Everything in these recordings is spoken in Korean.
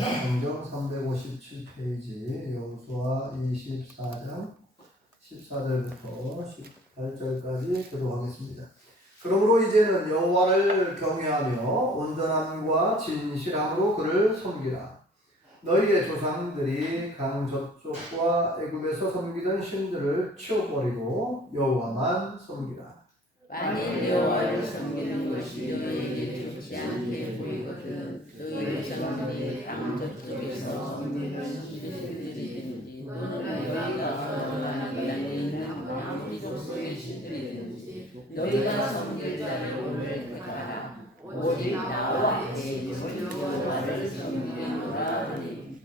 성경 357페이지 여호수아 24장 14절부터 18절까지 교독하겠습니다. 그러므로 이제는 여호와를 경외하며 온전함과 진실함으로 그를 섬기라. 너희의 조상들이 강 저쪽과 애굽에서 섬기던 신들을 치워버리고 여호와만 섬기라. 만일 여호와를 섬기는 것이 너희에게 좋지 않게 보이거든 너희의 조상들이 강 저쪽에서 섬기는 신들이든지 또는 너희가 거주하는 땅에 있는 아무리 족속의 신들이든지 너희가 섬길 자를 오늘 택하라. 오직 나와 내 이름은 여호와를 섬기려노라 하니.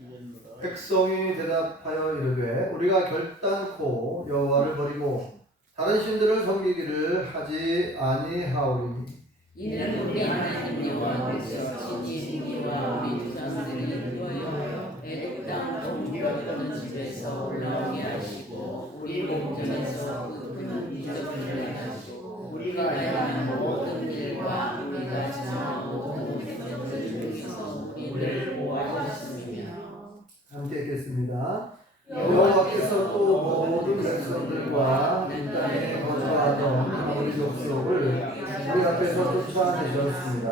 백성이 대답하여 이르되 우리가 결단코 여호와를 버리고 다른 신들을 섬기기를 하지 아니하오리니 이는 우리 하나님 여호와께서 친히 우리와 우리 조상들이 이루어 애굽 땅 동쪽에 집에서 올라오게 하시고 우리 목전에서 큰 기적을 하시고 우리가 행한 모든 일과 우리가 지난 모든 백성들 중에서 우리를 보호하셨으며. 함께 읽겠습니다. 여호와께서 또 모든 백성들과 이 땅에 거주하던 아무리 족속을 우리 앞에서 쫓아내셨습니다.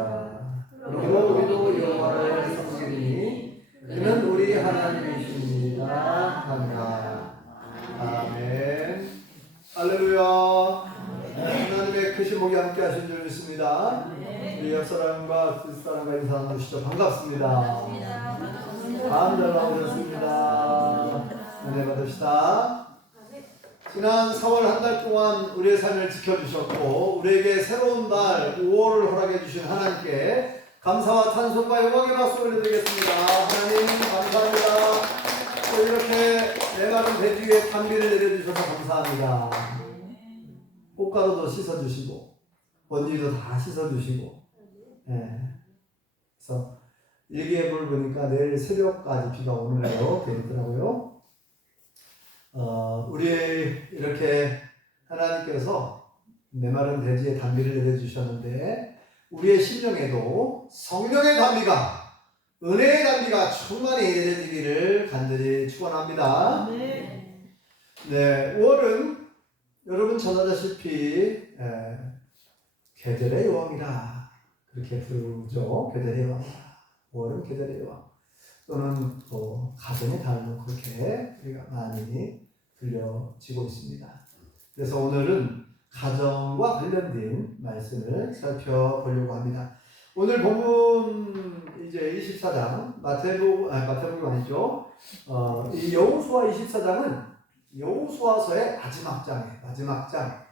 그러므로 우리도 여호와를 섬기리니 그는 우리 하나님이십니다. 하나. 아멘. 할렐루야. 하나님의 크신 복이 함께 하신 줄 믿습니다. 우리 옆사람과 뒷사람과 인사 나누시죠. 반갑습니다. 잘 나오셨습니다. 은혜 받읍시다. 지난 4월 한 달 동안 우리의 삶을 지켜주셨고 우리에게 새로운 날 5월을 허락해 주신 하나님께 감사와 찬송과 영광의 박수 올려드리겠습니다. 하나님 감사합니다. 또 이렇게 메마른 배 뒤에 단비를 내려주셔서 감사합니다. 꽃가루도 씻어주시고 번지도 다 씻어주시고 그래서 일기예보를 보니까 내일 새벽까지 비가 오는 걸로 되어 있더라고요. 우리 이렇게 하나님께서 메마른 대지에 단비를 내려주셨는데 우리의 심령에도 성령의 단비가 은혜의 단비가 충만히 내려지기를 간절히 축원합니다. 네, 5월은 여러분 잘 아다시피 계절의 여왕이라 그렇게 부르죠. 계절의 여왕이라. 5월은 계절의 여왕 또는 가정의 달로 그렇게 우리가 많이 들려지고 있습니다. 그래서 오늘은 가정과 관련된 말씀을 살펴보려고 합니다. 오늘 본문 이제 24장 마태복음이 아니죠. 이 여호수아 24장은 여호수아서의 마지막 장.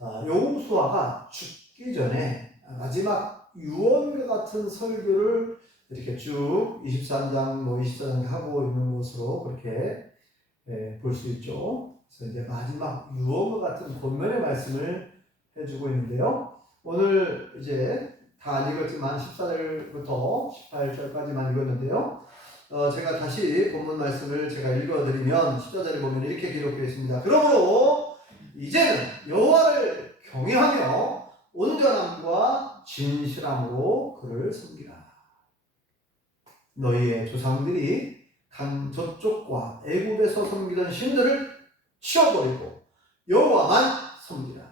여호수아가 죽기 전에 마지막 유언과 같은 설교를 이렇게 쭉 23장, 24장 하고 있는 것으로 그렇게 볼 수 있죠. 그래서 이제 마지막 유언과 같은 권면의 말씀을 해주고 있는데요. 오늘 이제 다 안 읽었지만 14절부터 18절까지만 읽었는데요. 제가 다시 본문 말씀을 제가 읽어드리면 14절에 보면 이렇게 기록되어 있습니다. 그러므로 이제는 여호와를 경외하며 온전함과 진실함으로 그를 섬기라. 너희의 조상들이 강 저쪽과 애굽에서 섬기던 신들을 치워버리고 여호와만 섬기라.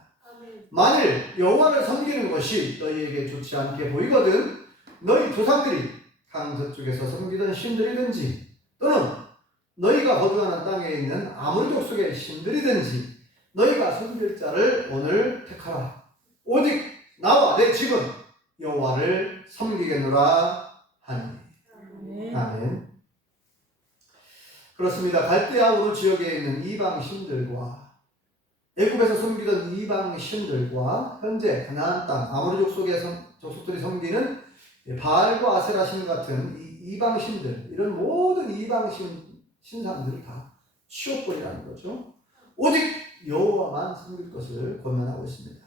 만일 여호와를 섬기는 것이 너희에게 좋지 않게 보이거든 너희 조상들이 강 저쪽에서 섬기던 신들이든지 또는 너희가 거주하는 땅에 있는 아무리 족속의 신들이든지 너희가 섬길 자를 오늘 택하라. 오직 나와 내 집은 여호와를 섬기겠노라 하니. 아멘. 그렇습니다. 갈대아 우르 지역에 있는 이방 신들과 애굽에서 섬기던 이방 신들과 현재 가나안 땅 아모리 족속들이 섬기는 바알과 아세라 신 같은 이방 신들 이런 모든 이방 신상들을 다 치워버리라는 거죠. 오직 여호와만 섬길 것을 권면하고 있습니다.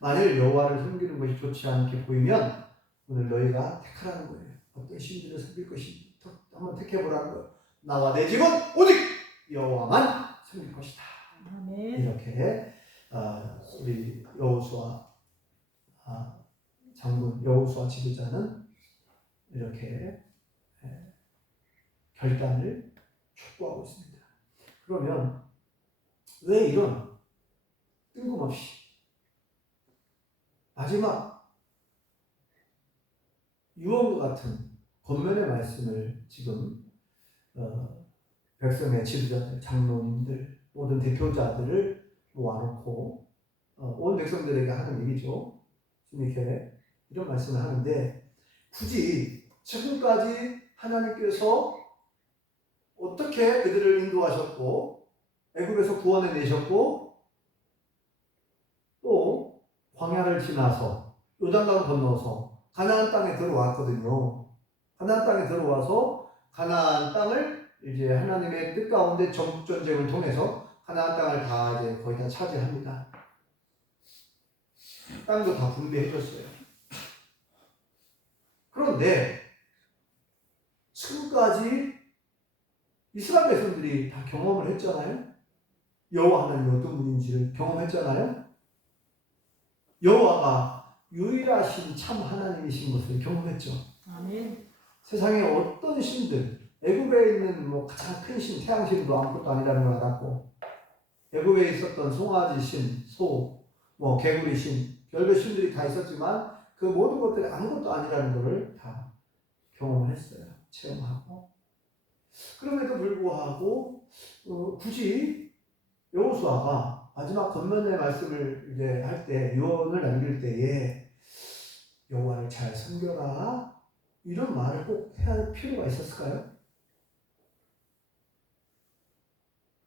만일 여호와를 섬기는 것이 좋지 않게 보이면 오늘 너희가 택하라는 거예요. 어떤 신들을 섬길 것인지 한번 택해보라는 거예요. 나와 내 집은 오직 여호와만 섬길 것이다. 아멘. 이렇게 우리 여호수아 장군 여호수아 지도자는 이렇게 결단을 촉구하고 있습니다. 그러면 왜 이런 뜬금없이 마지막 유언과 같은 권면의 말씀을 지금 백성의 지도자들, 장로님들, 모든 대표자들을 모아놓고 온 백성들에게 하는 얘기죠. 이렇게 이런 말씀을 하는데 굳이 지금까지 하나님께서 어떻게 그들을 인도하셨고 애굽에서 구원해 내셨고 또 광야를 지나서 요단강 건너서 가나안 땅에 들어왔거든요. 가나안 땅에 들어와서 가나안 땅을 이제 하나님의 뜻 가운데 전국 전쟁을 통해서 가나안 땅을 다 이제 거의 다 차지합니다. 땅도 다 분배해줬어요. 그런데 지금까지 이스라엘 백성들이 다 경험을 했잖아요. 여호와 하나님이 어떤 분인지를 경험했잖아요. 여호와가 유일하신 참 하나님이신 것을 경험했죠. 아멘. 세상에 어떤 신들, 애굽에 있는 가장 큰 신, 태양신도 아무것도 아니라는 걸 알았고, 애굽에 있었던 송아지 신, 소, 개구리 신, 별별 신들이 다 있었지만 그 모든 것들이 아무것도 아니라는 것을 다 경험을 했어요. 체험하고. 그럼에도 불구하고 굳이 여호수아가 마지막 권면의 말씀을 이제 할 때, 유언을 남길 때에 여호와를 잘 섬겨라 이런 말을 꼭 해야 할 필요가 있었을까요?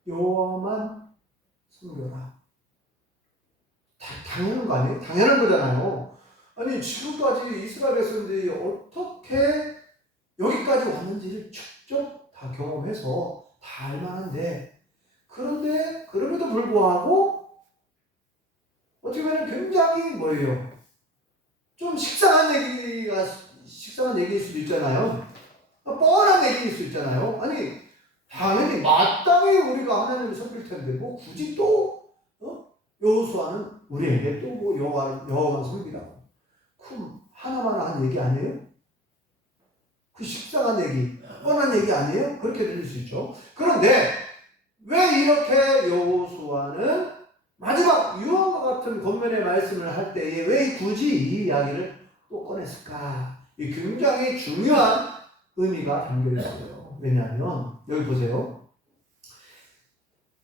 여호와만 섬겨라. 당연한 거 아니에요? 당연한 거잖아요. 아니 지금까지 이스라엘 백성들이 어떻게 여기까지 왔는지를 직접 다 경험해서 다 알만한데, 그런데 그럼에도 불구하고 어떻게 보면 굉장히 좀 식상한 얘기일 수도 있잖아요. 뻔한 얘기일 수 있잖아요. 아니 당연히 마땅히 우리가 하나님을 섬길 텐데 굳이 또 여호수아는 우리에게 또 여호와만 섬기라고. 그럼 하나만 한 얘기 아니에요? 그 식상한 얘기, 뻔한 얘기 아니에요? 그렇게 들릴 수 있죠. 그런데 왜 이렇게 여호수아는 마지막 유언과 같은 권면의 말씀을 할 때에 왜 굳이 이 이야기를 또 꺼냈을까? 이 굉장히 중요한 의미가 담겨 있어요. 왜냐하면 여기 보세요.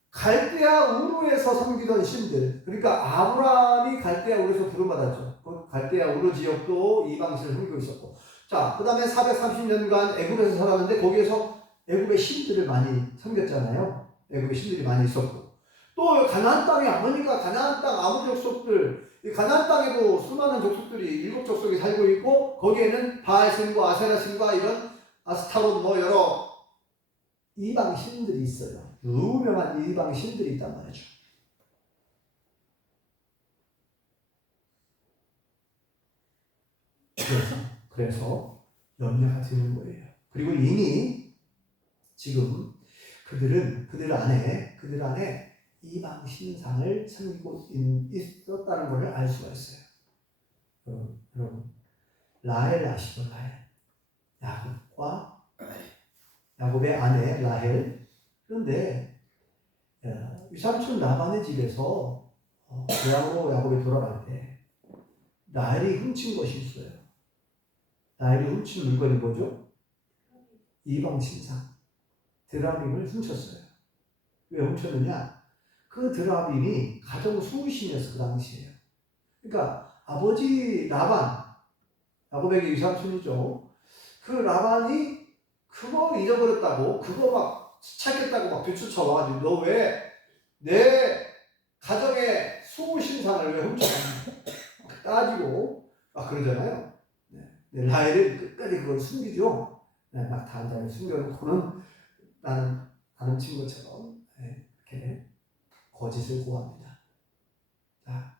갈대아 우르에서 섬기던 신들, 그러니까 아브라함이 갈대아 우르에서 부름받았죠. 그 갈대아 우르 지역도 이방신을 섬기고 있었고, 자, 그 다음에 430년간 애굽에서 살았는데 거기에서 애굽의 신들을 많이 섬겼잖아요. 애굽의 신들이 많이 있었고, 또 가나안 땅에 아버니까 가나안 땅 아무 족속들, 이 가나안 땅에도 수많은 족속들이 7족속이 살고 있고 거기에는 바알신과 아세라신과 이런 아스타롯 여러 이방 신들이 있어요. 유명한 이방 신들이 있단 말이죠. 그래서 염려가 드는 거예요. 그리고 이미 지금 그들 안에 이방 신상을 섬기고 있었다는 것을 알 수가 있어요. 여러분, 라헬 아시죠? 라헬. 야곱의 아내 라헬. 그런데 위삼촌 라반의 집에서 고향으로 야곱이 돌아갈 때 라헬이 훔친 것이 있어요. 라헬이 훔친 물건이 뭐죠? 이방 신상 드라빔을 훔쳤어요. 왜 훔쳤느냐? 그 드라빔이 가정 수호신이었어, 그 당시에요. 그러니까 아버지 라반, 야곱에게 위삼촌이죠. 그 라반이 그거 잊어버렸다고, 그거 막 찾겠다고 막 되쫓아 와가지고 너 왜 내 가정의 수호신상을 왜 훔쳤냐 따지고 막 그러잖아요. 라헬은 끝까지 그걸 숨기죠. 막 단단히 숨겨놓고는 나는 다른 친구처럼 이렇게 거짓을 고합니다. 자,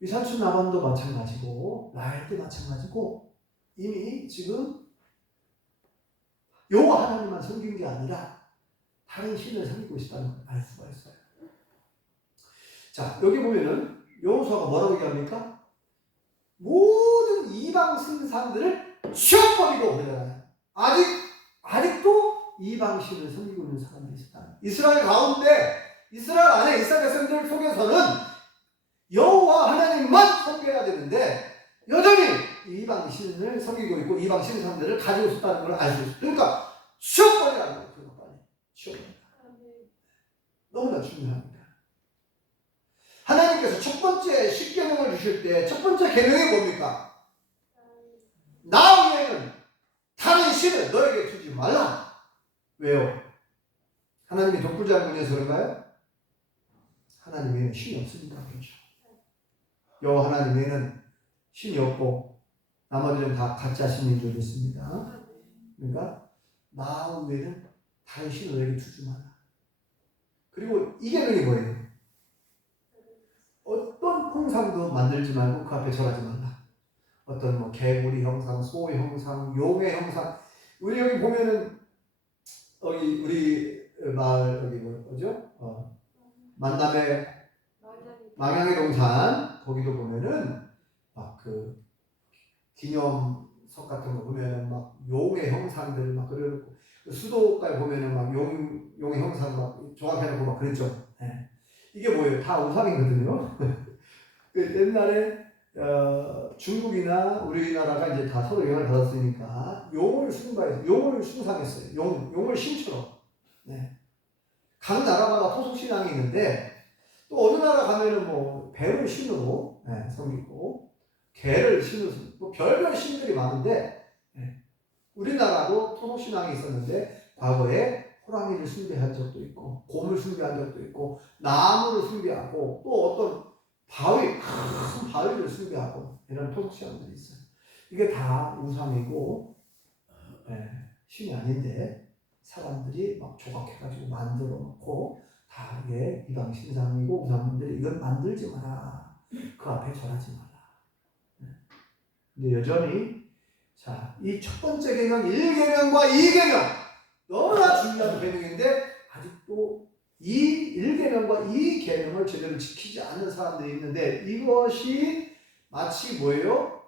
위삼촌 라반도 마찬가지고 라헬도 마찬가지고 이미 지금 여호와 하나님만 섬긴 게 아니라 다른 신을 섬기고 있다는 걸 알 수가 있어요. 자, 여기 보면은 여호수아가 뭐라고 얘기합니까? 모든 이방 신상들을 치워버리고 그러잖아요. 아직도 이방 신을 섬기고 있는 사람들이 있었다. 이스라엘 가운데, 이스라엘 안에 이스라엘 백성들 속에서는 여호와 하나님만 섬겨야 되는데 여전히 이방 신을 섬기고 있고 이방 신 사람들을 가지고 있었다는 걸 알 수 있어요. 그러니까 치워버리라는 거예요. 그거 빨리 치워버리라. 너무나 중요합니다. 하나님께서 첫 번째 십계명을 주실 때 첫 번째 계명이 뭡니까? 나 외에는 다른 신을 너에게 주지 말라. 왜요? 하나님이 독불자분이어서 그런가요? 하나님 외에는 신이 없으니까 그렇죠. 여호와 하나님 외에는 신이 없고 나머지는 다 가짜 신인 줄 믿습니다. 그러니까 나 외에는 다른 신을 너에게 주지 말라. 그리고 이 계명이 뭐예요? 어떤 형상도 만들지 말고 그 앞에 절하지 말라. 어떤 뭐 개구리 형상, 소 형상, 용의 형상. 우리 여기 보면은 여기 우리 마을 여기 뭐죠? 만남의 망향의 동산 거기도 보면은 막 그 기념석 같은 거 보면은 막 용의 형상들 막 그려놓고 수도가에 보면은 막 용의 형상 막 조각해놓고 막 그랬죠. 네. 이게 뭐예요? 다 우상이거든요. 그 옛날에 중국이나 우리나라가 이제 다 서로 영향을 받았으니까 용을 숭배해서 용을 숭상했어요. 용을 신처럼. 네. 각 나라마다 토속 신앙이 있는데 또 어느 나라 가면은 뭐 배를 신으로 섬기고 개를 신으로 뭐 별별 신들이 많은데 우리나라도 토속 신앙이 있었는데 과거에 호랑이를 숭배한 적도 있고 곰을 숭배한 적도 있고 나무를 숭배하고 또 어떤 큰 바위를 숭배하고 이런 토속 신앙들이 있어요. 이게 다 우상이고 신이 아닌데 사람들이 막 조각해가지고 만들어 놓고 다 이게 이방 신상이고 우상인데 이건 만들지 마라. 그 앞에 절하지 마라. 근데 여전히 자, 이 첫 번째 계명 1계명과 2계명 너무나 중요한 계명인데 아직도 이 1계명과 2계명을 제대로 지키지 않는 사람들이 있는데 이것이 마치 뭐예요?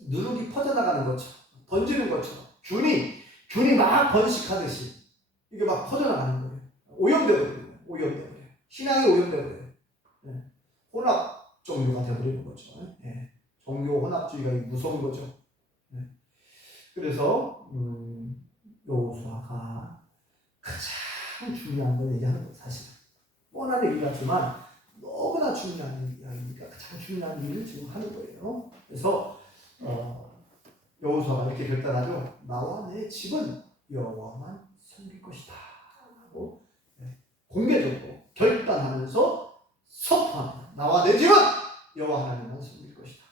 누룩이 퍼져나가는 것처럼 번지는 것처럼 균이 막 번식하듯이 이게 막 퍼져나가는 거예요. 오염되어버려요. 신앙이 오염되어버려요. 혼합 종교가 되어버리는 거죠. 종교 혼합주의가 무서운 거죠. 그래서 여호수아가 가장 중요한 걸 얘기하는 거예요. 사실은 뻔한 얘기 같지만 너무나 중요한 이야기니까 가장 중요한 일을 지금 하는 거예요. 그래서 여호수아가 이렇게 결단하죠. 나와 내 집은 여호와만 섬길 것이다 하고 공개적으로 결단하면서 선포합니다. 나와 내 집은 여호와 하나님만 섬길 것이다.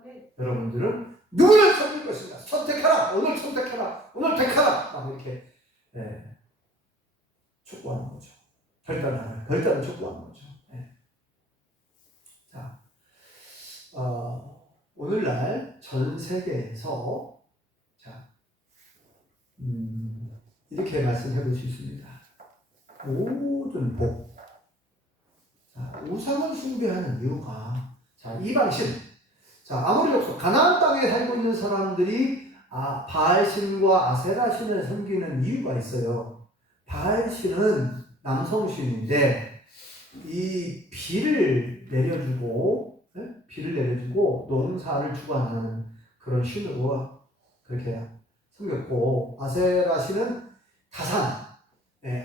아멘. 여러분들은 누구를 섬길 것인가? 선택하라. 오늘 선택하라. 오늘 택하라. 막 이렇게 촉구하는 거죠. 결단을 촉구하는 거죠. 자, 오늘날 전 세계에서 자, 이렇게 말씀해 볼 수 있습니다. 모든 복. 자, 우상을 숭배하는 이유가 자, 이방신. 자, 아무리 족속 가나안 땅에 살고 있는 사람들이 바알신과 아세라신을 섬기는 이유가 있어요. 바알신은 남성신인데 이 비를 내려주고 농사를 주관하는 그런 신으로 그렇게 섬겼고 아세라신은 타산,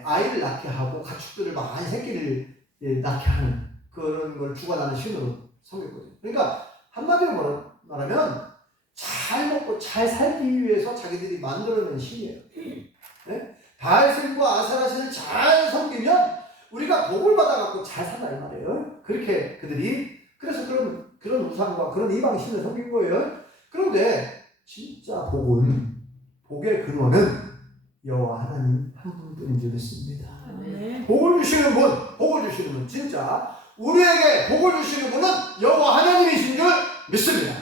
아이를 낳게 하고 가축들을 많이 새끼를 낳게 하는 그런 걸 주관하는 신으로 섬겼거든요. 그러니까 한마디로 말하면 잘 먹고 잘 살기 위해서 자기들이 만들어낸 신이에요. 바알신과 아세라신을 잘 섬기면 우리가 복을 받아갖고 잘 산다 이 말이에요. 그렇게 그들이 그래서 그런 우상과 그런 이방신을 섬긴 거예요. 그런데 진짜 복의 근원은 여호와 하나님 한 분뿐인 줄 믿습니다. 복을 주시는 분 진짜 우리에게 복을 주시는 분은 여호와 하나님이신 줄 믿습니다.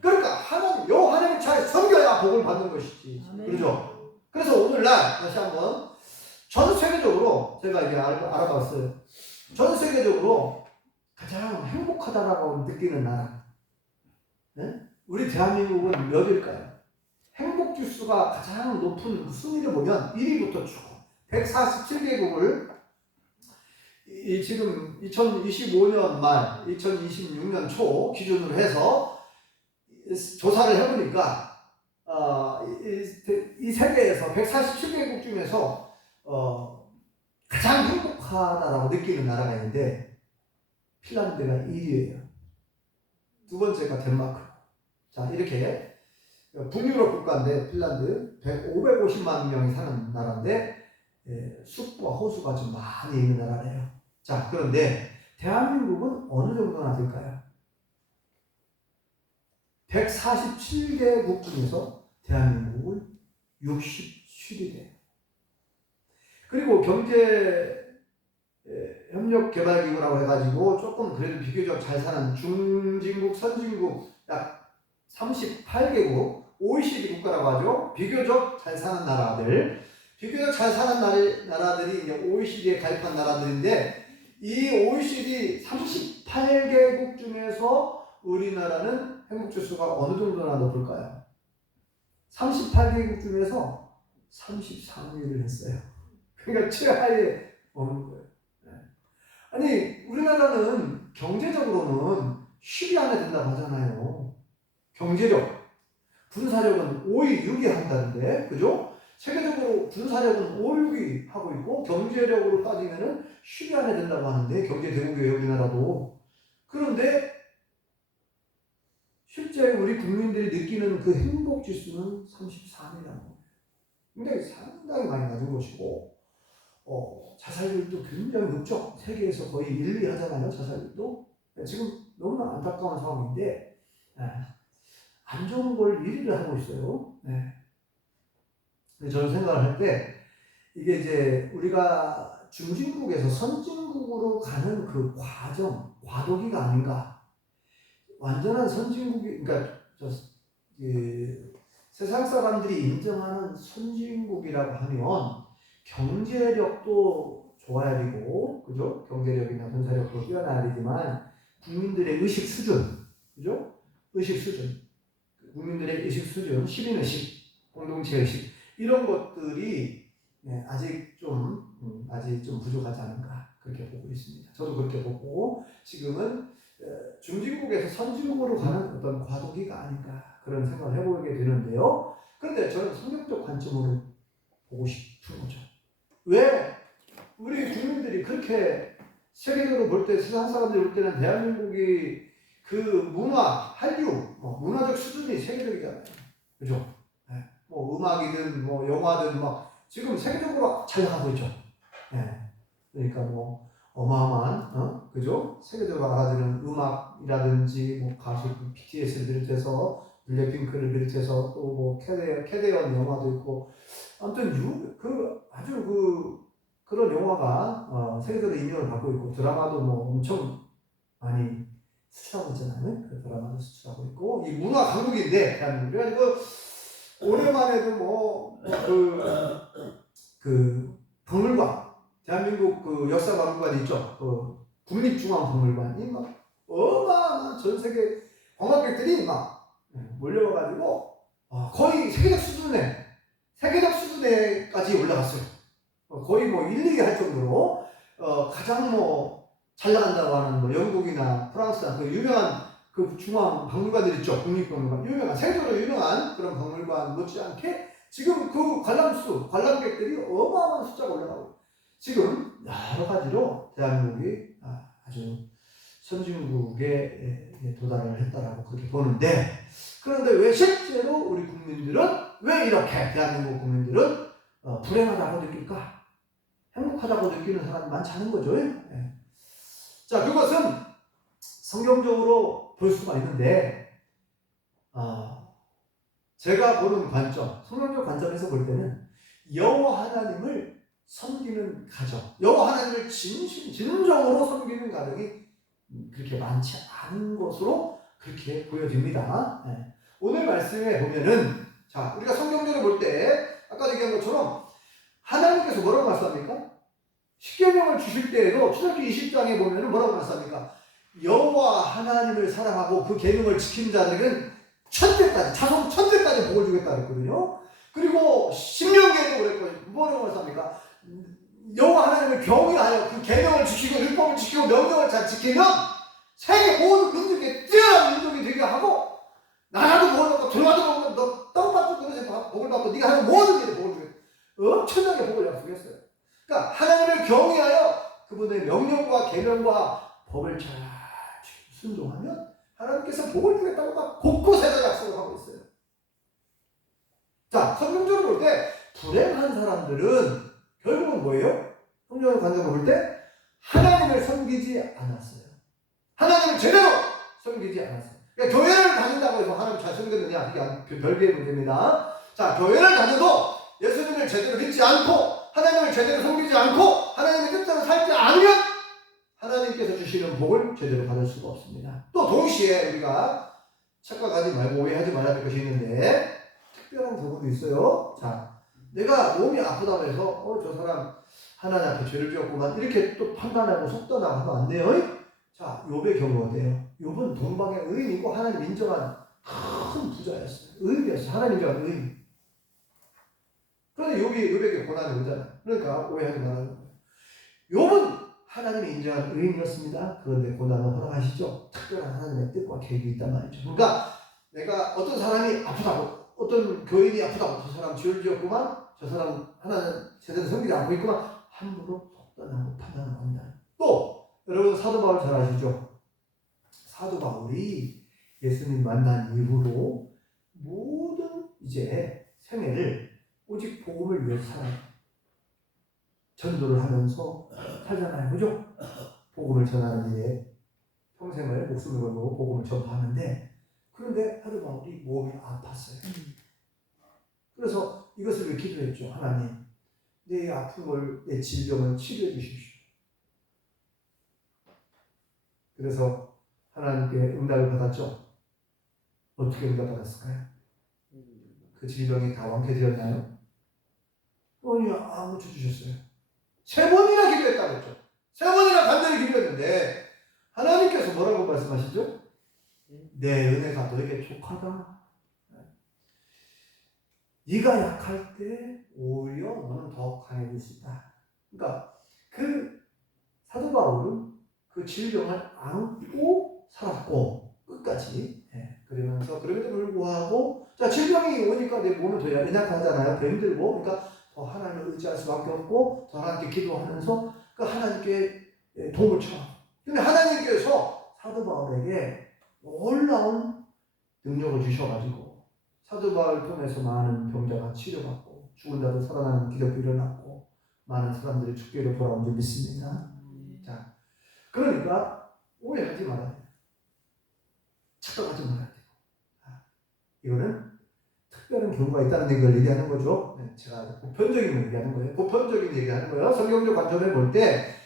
그러니까 여호와 하나님 잘 섬겨야 복을 받는 것이지. 그렇죠? 그래서 오늘날 다시 한번 전 세계적으로 제가 이제 알아봤어요. 전 세계적으로 가장 행복하다라고 느끼는 나라. 우리 대한민국은 몇일까요? 행복지수가 가장 높은 순위를 보면 1위부터 쭉 147개국을 지금 2025년 말 2026년 초 기준으로 해서 조사를 해보니까 이 세계에서 147개국 중에서 가장 행복하다라고 느끼는 나라가 있는데 핀란드가 1위예요. 두 번째가 덴마크. 자, 이렇게 북유럽 국가인데 핀란드 550만 명이 사는 나라인데 숲과 호수가 좀 많이 있는 나라래요. 자, 그런데 대한민국은 어느 정도나 될까요? 147개국 중에서 대한민국은 67위래요. 그리고 경제협력개발기구라고 해가지고 조금 그래도 비교적 잘 사는 중진국, 선진국 약 38개국, OECD 국가라고 하죠. 비교적 잘 사는 나라들. 비교적 잘 사는 나라들이 이제 OECD에 가입한 나라들인데 이 OECD 38개국 중에서 우리나라는 행복지수가 어느 정도나 높을까요? 38개국 중에서 33위를 했어요. 그러니까 최하위에 오는 거예요. 아니, 우리나라는 경제적으로는 10위 안에 든다고 하잖아요. 경제력, 군사력은 5위, 6위 한다는데, 그죠? 세계적으로 군사력은 5, 6위 하고 있고, 경제력으로 따지면은 10위 안에 든다고 하는데, 경제 대국이에요, 우리나라도. 그런데, 실제 우리 국민들이 느끼는 그 행복 지수는 33이라는 거예요. 근데 상당히 많이 낮은 것이고, 자살률도 굉장히 높죠. 세계에서 거의 1, 2 하잖아요, 자살률도. 지금 너무나 안타까운 상황인데, 안 좋은 걸 1위를 하고 있어요. 근데 저는 생각을 할 때, 이게 이제 우리가 중진국에서 선진국으로 가는 그 과정, 과도기가 아닌가. 완전한 선진국이, 그러니까 세상 사람들이 인정하는 선진국이라고 하면 경제력도 좋아야 되고, 그죠? 경제력이나 군사력도 뛰어나야 되지만 국민들의 의식 수준, 그죠? 의식 수준, 국민들의 의식 수준, 시민의식, 공동체의식 이런 것들이 아직 좀 부족하지 않은가 그렇게 보고 있습니다. 저도 그렇게 보고 지금은 중진국에서 선진국으로 가는 어떤 과도기가 아닌가 그런 생각을 해보게 되는데요. 그런데 저는 성경적 관점으로 보고 싶은 거죠. 왜 우리 국민들이 그렇게 세계적으로 볼 때, 세상 사람들이 볼 때는 대한민국이 그 문화, 한류, 문화적 수준이 세계적이잖아요. 그죠? 뭐 음악이든 뭐 영화든 막 지금 세계적으로 잘 나가고 있죠. 그러니까 뭐 어마어마한 그죠? 세계적으로 알아지는 음악이라든지 뭐 가수 BTS를 비롯해서 블랙핑크를 비롯해서 또 뭐 캐대언 영화도 있고 아무튼 그런 영화가 세계적으로 인정을 받고 있고 드라마도 뭐 엄청 많이 수출하고 있잖아요. 그 드라마도 수출하고 있고 이 문화 강국인데 대한민국 그래가지고 오랜만에도 그 박물관 대한민국 그 역사박물관이 있죠. 그 국립중앙박물관이 막 어마어마한 전 세계 관광객들이 막 몰려와가지고 거의 세계적 수준에까지 올라갔어요. 거의 뭐 1, 2위 할 정도로 가장 뭐 잘 나간다고 하는 뭐 영국이나 프랑스나 그 유명한 그 중앙 박물관들 있죠. 국립박물관 세계적으로 유명한 그런 박물관 못지않게 지금 그 관람객들이 어마어마한 숫자가 올라가고 지금 여러 가지로 대한민국이 아주 선진국에 도달을 했다라고 그렇게 보는데 그런데 왜 실제로 우리 국민들은 왜 이렇게 대한민국 국민들은 불행하다고 느낄까? 행복하다고 느끼는 사람이 많지 않은 거죠. 자, 그것은 성경적으로 볼 수가 있는데 제가 보는 관점, 성경적 관점에서 볼 때는 여호와 하나님을 섬기는 가정, 여호와 하나님을 진정으로 섬기는 가정이 그렇게 많지 않은 것으로 그렇게 보여집니다. 오늘 말씀에 보면은 자, 우리가 성경적으로 볼 때 아까 얘기한 것처럼 하나님께서 뭐라고 말씀합니까? 십계명을 주실 때에도 출애굽기 20장에 보면은 뭐라고 말씀합니까? 여호와 하나님을 사랑하고 그 계명을 지키는 자들에게는 천대까지, 자손 천대까지 복을 주겠다 그랬거든요. 그리고 신명기에도 그랬고 뭐라고 말씀합니까? 여호와 하나님을 경외하여 그 계명을 지키고 율법을 지키고 명령을 잘 지키면 세계 모든 민족에 뛰어난 민족이 되게 하고 나라도 복을 받고 들어와도 복을 너 떡밥도 그릇에 복을 받고 네가 하는 모든 일에 복을 주겠다. 엄청나게 복을 약속했어요. 그러니까 하나님을 경외하여 그분의 명령과 계명과 법을 잘 순종하면 하나님께서 복을 주겠다고 막 곳곳에서 약속을 하고 있어요. 자, 성경적으로 볼 때 불행한 사람들은 결국은 뭐예요? 성경의 관점으로 볼 때 하나님을 섬기지 않았어요. 하나님을 제대로 섬기지 않았어요. 그러니까 교회를 다닌다고 해서 하나님 잘 섬겼느냐? 이게 별개의 문제입니다. 자, 교회를 다녀도 예수님을 제대로 믿지 않고 하나님을 제대로 섬기지 않고 하나님의 뜻대로 살지 않으면 하나님께서 주시는 복을 제대로 받을 수가 없습니다. 또 동시에 우리가 착각하지 말고 오해하지 말아야 될 것이 있는데 특별한 경우도 있어요. 자, 내가 몸이 아프다고 해서 저 사람 하나님 앞에 죄를 지었구만 이렇게 또 판단하고 속단하고 하면 안 돼요. 자, 욥의 경우 어때요? 욥은 동방의 의인이고 하나님 인정한 큰 부자였어요. 의인이었어요. 하나님 인정한 의인. 그런데 욥에게 고난이 오잖아요. 그러니까 오해하지 말라는 거예요. 욥은 하나님이 인정한 의인이었습니다. 그런데 고난을 허락하시죠. 특별한 하나님의 뜻과 계획이 있단 말이죠. 그러니까 내가 어떤 사람이 아프다고 어떤 교인이 아프다고 저 사람 죄를 지었구만 저 사람 하나는 제대로 섬기지 않고 있구만 함부로 속단하고 판단하고 한다. 또 여러분 사도 바울 잘 아시죠? 사도 바울이 예수님 만난 이후로 모든 이제 생애를 오직 복음을 위해서 살아요. 전도를 하면서 살잖아요. 그죠? 복음을 전하는 일에 평생을 목숨을 걸고 복음을 전파하는데 그런데 사도 바울이 몸이 아팠어요. 그래서 이것을 왜 기도했죠? 하나님, 내 아픔을, 내 질병을 치료해 주십시오. 그래서 하나님께 응답을 받았죠. 어떻게 응답받았을까요? 그 질병이 다 완쾌되었나요? 아니, 안 고쳐주셨어요. 3번이나 기도했다고 했죠. 3번이나 간절히 기도했는데 하나님께서 뭐라고 말씀하시죠? 내 은혜가 너에게 족하다. 네가 약할 때 오히려 너는 더 강해질 수 있다. 그러니까 그 사도 바울은 그 질병을 안고 살았고 끝까지 그러면서 그럼에도 불구하고 자 질병이 오니까 내 몸은 더 연약하잖아요. 더 힘들고 그러니까 더 하나님을 의지할 수밖에 없고 더 하나님께 기도하면서 그 하나님께 도움을 청하고 근데 하나님께서 사도 바울에게 놀라운 능력을 주셔가지고 사도 바울 통해서 많은 병자가 치료받고 죽은 자도 살아나는 기적도 일어났고 많은 사람들이 주께로 돌아온 줄 믿습니다. 자, 그러니까 오해하지 말아야 돼요. 착각하지 말아야 돼요. 이거는 특별한 경우가 있다는 걸 얘기하는 거죠. 제가 보편적인 걸 얘기하는 거예요. 보편적인 얘기하는 거예요. 성경적 관점에 볼 때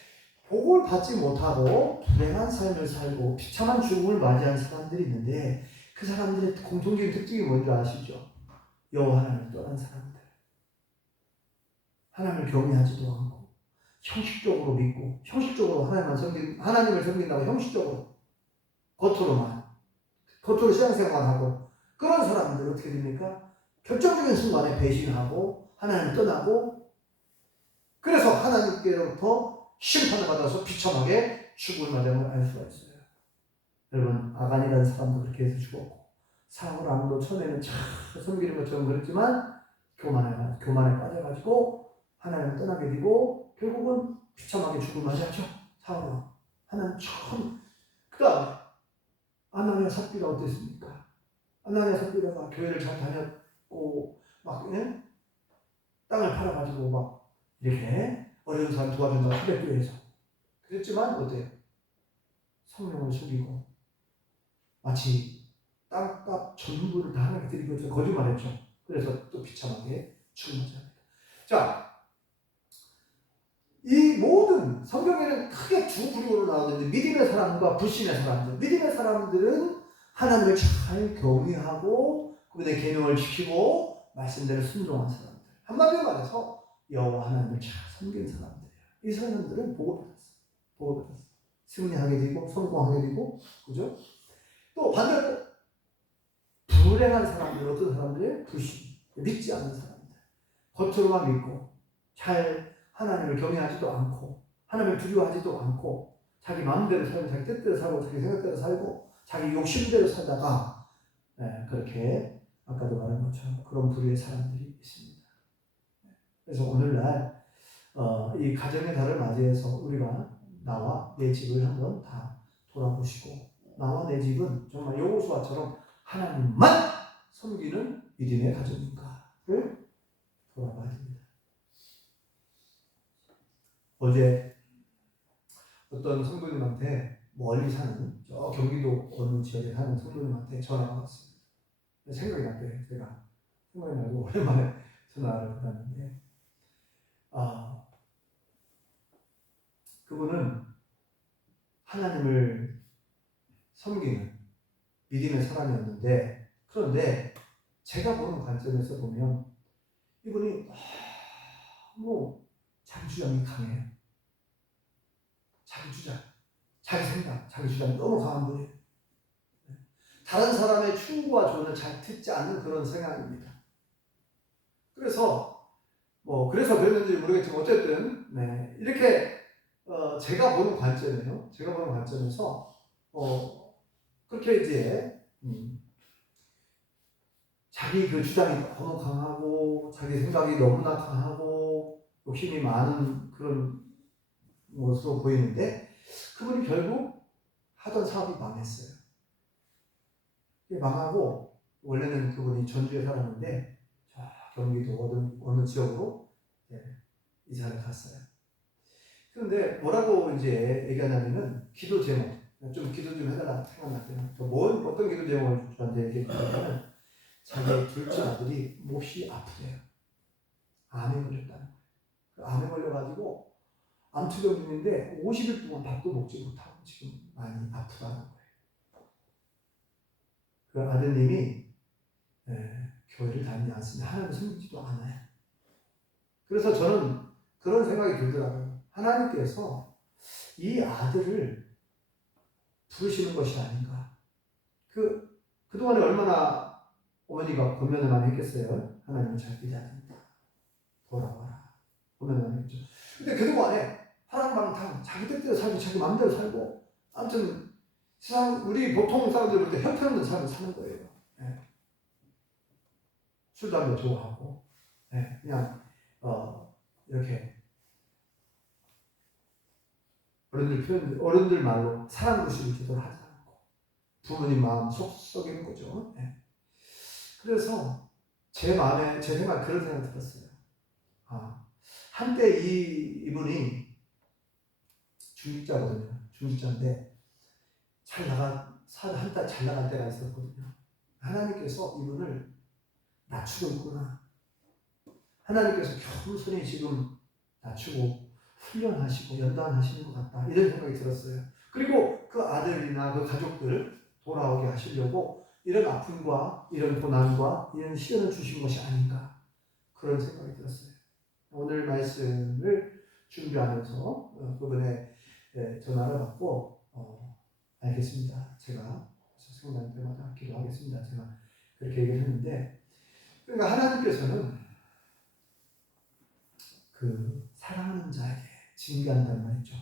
복을 받지 못하고 불행한 삶을 살고 비참한 죽음을 맞이한 사람들이 있는데 그 사람들의 공통적인 특징이 뭔지 아시죠? 여호와 하나님을 떠난 사람들. 하나님을 경외하지도 않고 형식적으로 믿고 형식적으로 하나님을 섬긴다고 형식적으로 겉으로 신앙생활만 하고 그런 사람들 어떻게 됩니까? 결정적인 순간에 배신하고 하나님을 떠나고 그래서 하나님께로부터 심판을 받아서 비참하게 죽을 마당을 알 수가 있어요. 여러분 아간이라는 사람도 그렇게 해서 죽었고 사울 왕도 처음에는 참 섬기는 것처럼 그랬지만 교만에 빠져가지고 하나님을 떠나게 되고 결국은 비참하게 죽을 맞이하죠. 사울 왕. 하나님 참 그 다음에 아나니아 삽비라 어땠습니까? 아나니아 삽비라가 교회를 잘 다녔고 막 땅을 팔아가지고 막 이렇게 어려운 사람 도와준다고 후배교회에서 그랬지만 어때요? 성령을 속이고 마치 땅값 전부를 다 하나님께 드리고 거짓말했죠. 그래서 또 비참하게 죽음하지 합니다. 자, 이 모든 성경에는 크게 두 부류로 나오는데 믿음의 사람과 불신의 사람들. 믿음의 사람들은 하나님을 잘 경외하고 그분의 계명을 지키고 말씀대로 순종한 사람들. 한마디로 말해서 여호와 하나님을 잘 섬긴 사람들이에요. 이 사람들은 복을 받았어. 승리하게 되고 성공하게 되고 그죠? 또 반대로 불행한 사람들, 어떤 사람들의 불신, 믿지 않는 사람들, 겉으로만 믿고 잘 하나님을 경외하지도 않고 하나님을 두려워하지도 않고 자기 마음대로 살고 자기 뜻대로 살고 자기 생각대로 살고 자기 욕심대로 살다가 그렇게 아까도 말한 것처럼 그런 부류의 사람들이 있습니다. 그래서 오늘날 이 가정의 달을 맞이해서 우리가 나와 내 집을 한번 다 돌아보시고 나와 내 집은 정말 여호수아처럼 하나님만 섬기는 믿음의 가정인가를 돌아봐야 됩니다. 어제 어떤 성도님한테 멀리 사는 저 경기도 어느 지역에 사는 성도님한테 전화가 왔습니다. 생각이 났대요. 제가 생각이 나고 오랜만에 전화를 받았는데 그분은 하나님을 섬기는 믿음의 사람이었는데 그런데 제가 보는 관점에서 보면 이분이 너무 자기 주장이 강해요. 자기 주장, 자기 생각, 자기 주장이 너무 강한 분이에요. 다른 사람의 충고와 조언을 잘 듣지 않는 그런 성향입니다. 그래서 그래서 그랬는지 모르겠지만 어쨌든 이렇게 제가 보는 관점이에요. 제가 보는 관점에서 그렇게 이제 자기 그 주장이 너무 강하고 자기 생각이 너무나 강하고 욕심이 많은 그런 것으로 보이는데 그분이 결국 하던 사업이 망했어요. 망하고 원래는 그분이 전주에 살았는데 경기도 어느 지역으로 이사를 갔어요. 그런데 뭐라고 이제 얘기하냐면은 기도 제목 좀 기도 좀 해달라 생각났대요. 어떤 기도 제목을 저한테 얘기했냐면 자기 둘째 아들이 몹시 아프대요. 암에 걸렸다는 거예요. 그 암에 걸려가지고 암투병 중인데 50일 동안 밥도 먹지 못하고 지금 많이 아프다는 거예요. 그 아드님이 교회를 다니지 않습니다. 하나님을 섬기지도 않아요. 그래서 저는 그런 생각이 들더라고요. 하나님께서 이 아들을 부르시는 것이 아닌가. 그동안에 얼마나 어머니가 고면을 많이 했겠어요. 하나님을 잘 믿어야 된다. 돌아와라. 고면을 많이 했죠. 근데 그동안에 파랑방탕 자기 뜻대로 살고 자기 마음대로 살고 아무튼 세상 우리 보통 사람들 볼 때 형편없는 삶을 사는 거예요. 술 담배 좋아하고 그냥 이렇게 어른들 말로 사람 구실을 제대로 하지 않고 부모님 마음 속 썩이는 거죠. 그래서 제 생각 그런 생각 들었어요. 한때 이분이 중직자거든요. 중직자인데 한때 잘 나갈 때가 있었거든요. 하나님께서 이분을 낮추고 있구나. 하나님께서 겸손히 지금 낮추고 훈련하시고 연단하시는 것 같다. 이런 생각이 들었어요. 그리고 그 아들이나 그 가족들 돌아오게 하시려고 이런 아픔과 이런 고난과 이런 시련을 주신 것이 아닌가. 그런 생각이 들었어요. 오늘 말씀을 준비하면서 그분의 전화를 받고 알겠습니다. 제가 생각날 때마다 기도하겠습니다. 제가 그렇게 얘기를 했는데 그러니까 하나님께서는 그 사랑하는 자에게 징계한다는 말이죠.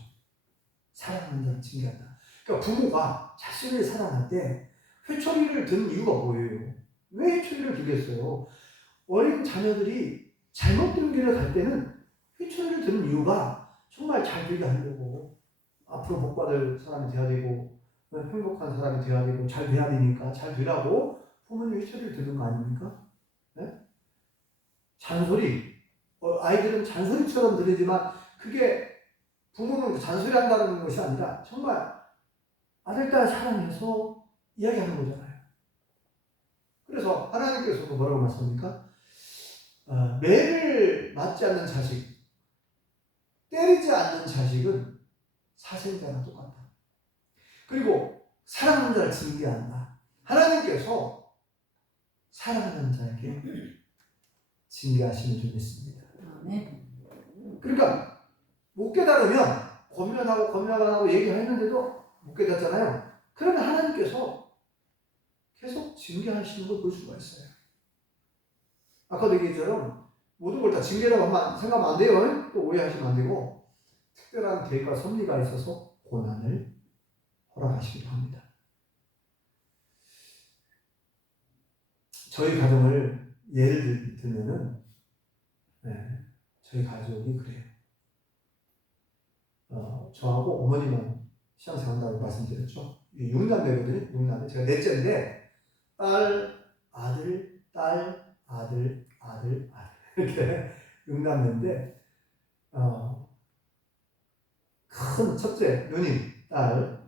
사랑하는 자를 징계한다. 그러니까 부모가 자신을 사랑할 때 회초리를 든 이유가 뭐예요? 왜 회초리를 들겠어요? 어린 자녀들이 잘못된 길을 갈 때는 회초리를 드는 이유가 정말 잘 되게 하려고 앞으로 복받을 사람이 돼야 되고 행복한 사람이 돼야 되고 잘 돼야 되니까 잘 되라고 부모님 회초리를 드는 거 아닙니까? 잔소리 아이들은 잔소리처럼 들리지만 그게 부모는 잔소리한다는 것이 아니라 정말 아들, 딸 사랑해서 이야기하는 거잖아요. 그래서 하나님께서도 뭐라고 말씀합니까? 매를 맞지 않는 자식, 때리지 않는 자식은 사생자랑 똑같다. 그리고 사랑하는 자를 징계한다. 하나님께서 사랑하는 자에게 징계하시는 줄 믿습니다. 그러니까 못 깨달으면 권면하고 얘기했는데도 못 깨닫잖아요. 그러면 하나님께서 계속 징계하시는 걸 볼 수가 있어요. 아까도 얘기했처럼 모든 걸 다 징계라고 생각하면 안 돼요. 또 오해하시면 안 되고 특별한 계획과 섭리가 있어서 고난을 허락하시기도 합니다. 저희 가정을 예를 들면은 저희 가족이 그래요. 저하고 어머니만 신앙생활한다고 말씀드렸죠. 6남매거든요. 6남매. 제가 넷째인데 딸, 아들, 딸, 아들, 아들, 아들 이렇게 6남매인데 큰 첫째 누님 딸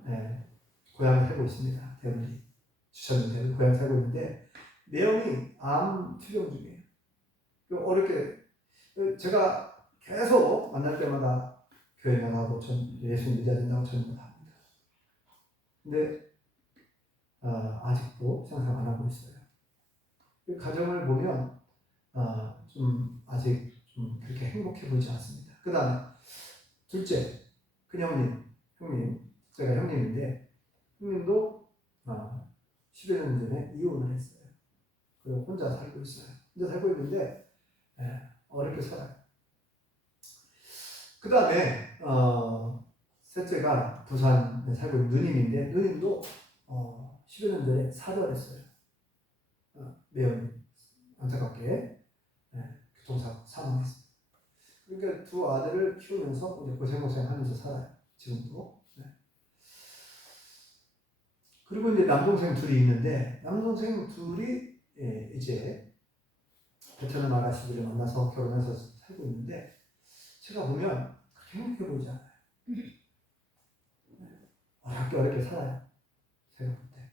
고향에 살고 있습니다. 대구리 주천면 고향에 살고 있는데 내용이 암 투병 중이에요. 어렵게 제가 계속 만날 때마다 교회 나가고 전 예수 믿어야 된다고 전도합니다. 근데 아직도 생각 안 하고 있어요. 가정을 보면 좀 아직 좀 그렇게 행복해 보이지 않습니다. 그 다음에 둘째 큰형님, 형님, 제가 형님인데 형님도 10여 년 전에 이혼을 했어요. 그리고 혼자 살고 있어요. 혼자 살고 있는데 어렵게 살아요. 그 다음에 셋째가 부산에 살고 있는 누님인데 누님도 10여 년 전에 사별했어요. 매연 안타깝게 교통사고 사망했습니다. 그러니까 두 아들을 키우면서 이제 고생하면서 살아요. 지금도. 그리고 이제 남동생 둘이 있는데 남동생 둘이 이제 베트남 아가씨들을 만나서 결혼해서 살고 있는데 제가 보면 그렇게 행복해 보이지 않아요. 어렵게 살아요. 제가 볼 때.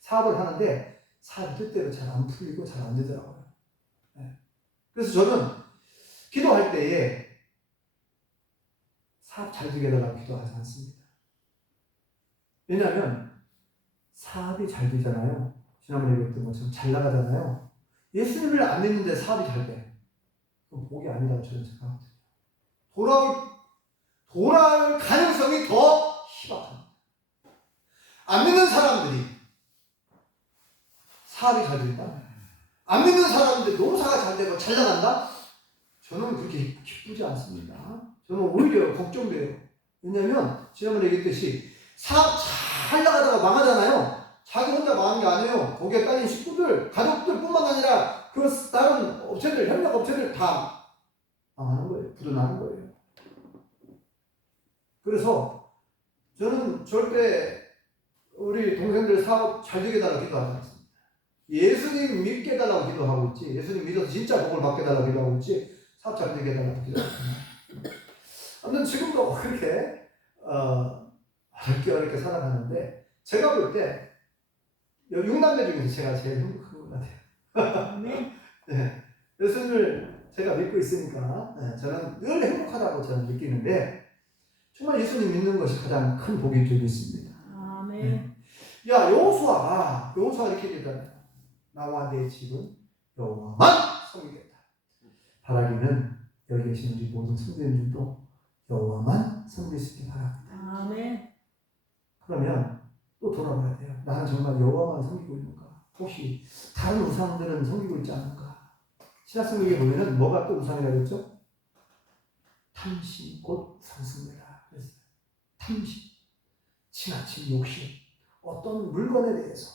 사업을 하는데 사업이 뜻대로 잘 안 풀리고 잘 안 되더라고요. 그래서 저는 기도할 때에 사업 잘 되게 해달라고 기도하지 않습니다. 왜냐하면 사업이 잘 되잖아요. 지난번에 얘기했던 것처럼 잘 나가잖아요. 예수님을 안 믿는데 사업이 잘 돼. 그건 복이 아니라고 저는 생각합니다. 돌아올 가능성이 더 희박합니다. 안 믿는 사람들이 사업이 잘 된다? 안 믿는 사람들 농사가 잘 되고 잘 나간다? 저는 그렇게 기쁘지 않습니다. 저는 오히려 걱정돼요. 왜냐하면 지난번에 얘기했듯이 사업 잘 나가다가 망하잖아요. 자기 혼자 망하는 게 아니에요. 거기에 딸린 식구들, 가족들뿐만 아니라 그 다른 업체들, 협력 업체들 다 망하는 거예요. 부도나는 거예요. 그래서 저는 절대 우리 동생들 사업 잘 되게 해달라고 기도하지 않습니다. 예수님 믿게 해달라고 기도하고 있지, 예수님 믿어서 진짜 복을 받게 해달라고 기도하고 있지, 사업 잘 되게 해달라고 기도하고 있습니다. 아무튼 지금도 그렇게 어렵게 살아가는데 제가 볼 때 6남매 중에서 제가 제일 행복한 것 같아요. 네. 예수님을 제가 믿고 있으니까 저는 늘 행복하다고 저는 느끼는데 정말 예수님 믿는 것이 가장 큰 복이 되고 있습니다. 아멘. 야, 여호수아가 이렇게 되잖아요. 나와 내 집은 여호와만 섬기겠다. 바라기는 여기 계신 우리 모든 성도님들도 여호와만 섬길 수 있게 바랍니다. 아멘. 그러면 또 돌아봐야 돼요. 나는 정말 여호와만 섬기고 있는가? 혹시 다른 우상들은 섬기고 있지 않은가? 신약성경에 보면은 뭐가 또 우상이라고 했죠? 탐심 곧 우상숭배라 그랬어요. 탐심, 지나친 욕심, 어떤 물건에 대해서,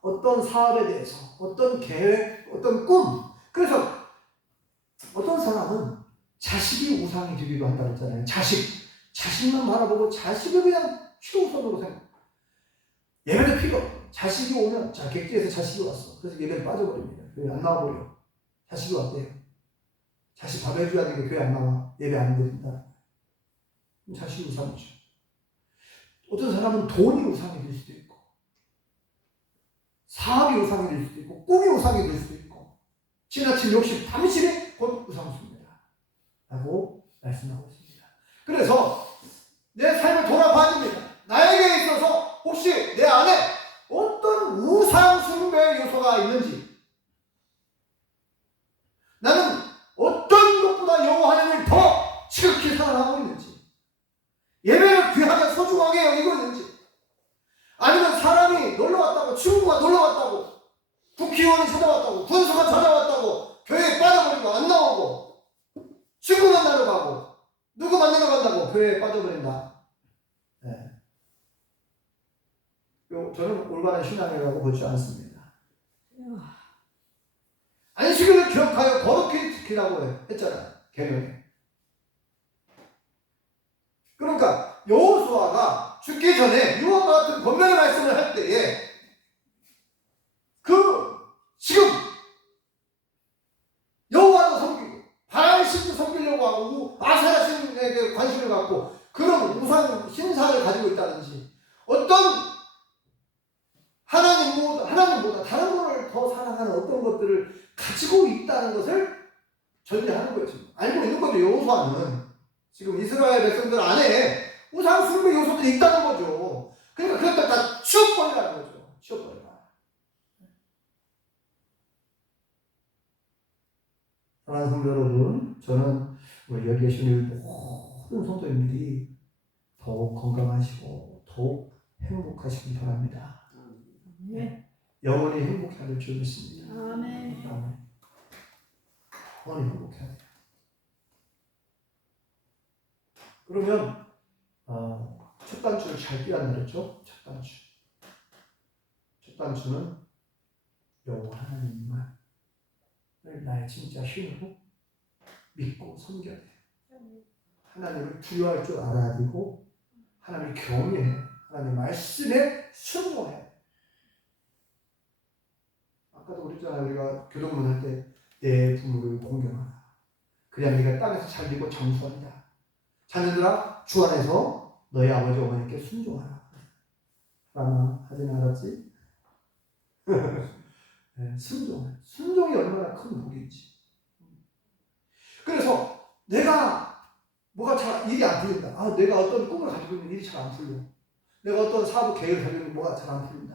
어떤 사업에 대해서, 어떤 계획, 어떤 꿈. 그래서 어떤 사람은 자식이 우상이 되기도 한다고 했잖아요. 자식만 바라보고 자식을 그냥 최우선으로 생각. 예배도 필요. 자식이 오면 객지에서 자식이 왔어. 그래서 예배를 빠져버립니다. 교회 안 나와버려. 자식이 왔대요. 자식 밥 해줘야 되는데 교회 안 나와. 예배 안 드린다. 자식이 우상이죠. 어떤 사람은 돈이 우상이 될 수도 있고, 사업이 우상이 될 수도 있고, 꿈이 우상이 될 수도 있고, 지나친 욕심, 탐심이 곧 우상수입니다. 라고 말씀하고 있습니다. 그래서 내 삶을 돌아봐야 됩니다. 나에게 있어서 혹시 내 안에 어떤 우상숭배 요소가 있는지, 나는 어떤 것보다 여호와 하나님을 더 지극히 사랑하고 있는지, 예배를 귀하게 소중하게 여기고 있는지, 아니면 사람이 놀러 왔다고, 친구가 놀러 왔다고 친구 만나러 가고 누구 만나러 간다고 교회에 빠져버린다. 네. 저는 올바른 신앙이라고 보지 않습니다. 안식일을 기억하여 거룩히 지키라고 했잖아요. 계명에. 그러니까 여호수아가 죽기 전에 이와 같은 권면의 말씀을 할 때에 지금 여호와도 섬기고 바알신도 섬기려고 하고 아세라 신에게 관심을 갖고 그런 우상 신상을 가지고 있다든지 어떤 하나님보다 다른 것을 더 사랑하는 어떤 것들을 가지고 있다는 것을 전제하는 거예요. 지금 알고 있는 거죠. 여호수아는 지금 이스라엘 백성들 안에 우상 숭배 요소들이 있다는 거죠. 그러니까 그것들 다 치워버리라는 거죠. 치워버리라. 사랑하는 성도 여러분, 저는 여기 계신 모든 성도님들이 더욱 건강하시고 더욱 행복하시길 바랍니다. 네. 영원히 행복해야 될 줄 믿습니다. 아멘. 영원히 행복해야 돼요. 그러면 첫 단추를 잘 띄란다 그랬죠? 첫 단추. 첫 단추는 여호와 하나님만 나의 진짜 힘으로 믿고 섬겨야 돼. 하나님을 두려워할 줄 알아야 되고 하나님을 경외해. 하나님 말씀에 순종해. 아까도 그랬잖아요. 우리가 교동문 할 때 내 부모를 공경하라. 그래야 네가 땅에서 잘되고 장수한다. 자녀들아 주 안에서 너희 아버지 어머니께 순종하라. 라마 하진 않았지? 네, 순종이 얼마나 큰 복인지. 그래서 내가 뭐가 잘 일이 안 풀린다. 내가 어떤 꿈을 가지고 있는 일이 잘 안 풀려. 내가 어떤 사업 계획을 가지고 있는 뭐가 잘 안 풀린다.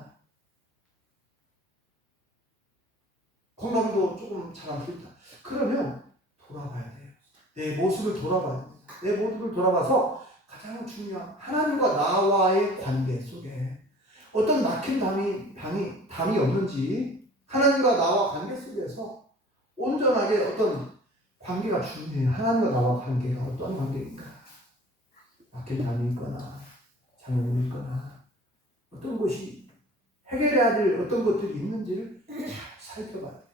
건강도 조금 잘 안 풀린다. 그러면 돌아봐야 돼요. 내 모습을 돌아봐야 돼요. 내 모습을 돌아봐서 가장 중요한 하나님과 나와의 관계 속에 어떤 막힌 담이 없는지 하나님과 나와 관계 속에서 온전하게 어떤 관계가 중요해요. 하나님과 나와 관계가 어떤 관계인가? 막힌 담이 있거나 장애물이 있거나 어떤 것이 해결해야 될 어떤 것들이 있는지를 잘 살펴봐야 돼요.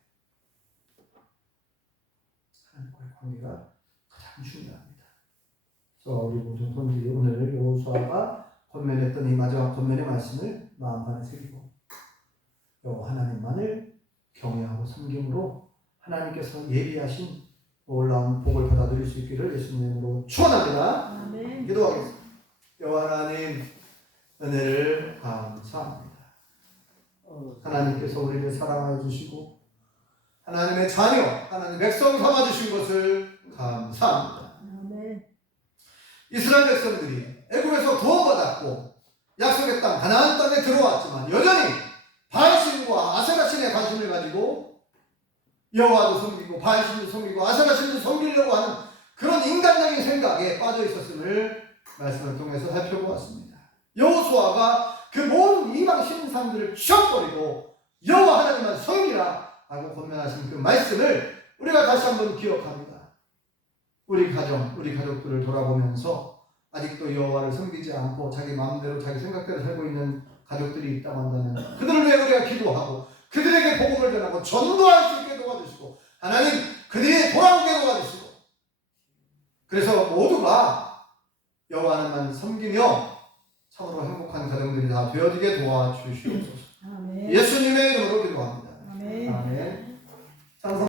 하나님과의 관계가 가장 중요합니다. 그래서 우리 모든 분들이 오늘 여호수아가 권면했던 이 마지막 권면의 말씀을 마음 안에 새기고 여호와 하나님만을 경외하고 섬김으로 하나님께서 예비하신 놀라운 복을 받아 누릴 수 있기를 예수님으로 축원합니다. 아멘. 기도하겠습니다. 여호와 하나님 은혜를 감사합니다. 하나님께서 우리를 사랑하여 주시고 하나님의 자녀, 하나님의 백성 삼아 주신 것을 감사합니다. 아멘. 이스라엘 백성들이 애굽에서 구원받았고 약속의 땅 가나안 땅에 들어왔지만 여전히 바알신과 아세라신에 관심을 가지고 여호와도 섬기고 바알신도 섬기고 아세라신도 섬기려고 하는 그런 인간적인 생각에 빠져 있었음을 말씀을 통해서 살펴보았습니다. 여호수아가 그 모든 이방 신상들을 치워버리고 여호와 하나님만 섬기라 라고 권면하신 그 말씀을 우리가 다시 한번 기억합니다. 우리 가족들을 돌아보면서 아직도 여호와를 섬기지 않고 자기 마음대로 자기 생각대로 살고 있는 가족들이 있다고 한다면 그들을 위해 우리가 기도하고 그들에게 복음을 전하고 전도할 수 있게 도와주시고 하나님 그들이 돌아오게 도와주시고 그래서 모두가 여호와 하나님만 섬기며 참으로 행복한 가정들이 다 되어지게 도와주시옵소서. 아멘. 예수님의 이름으로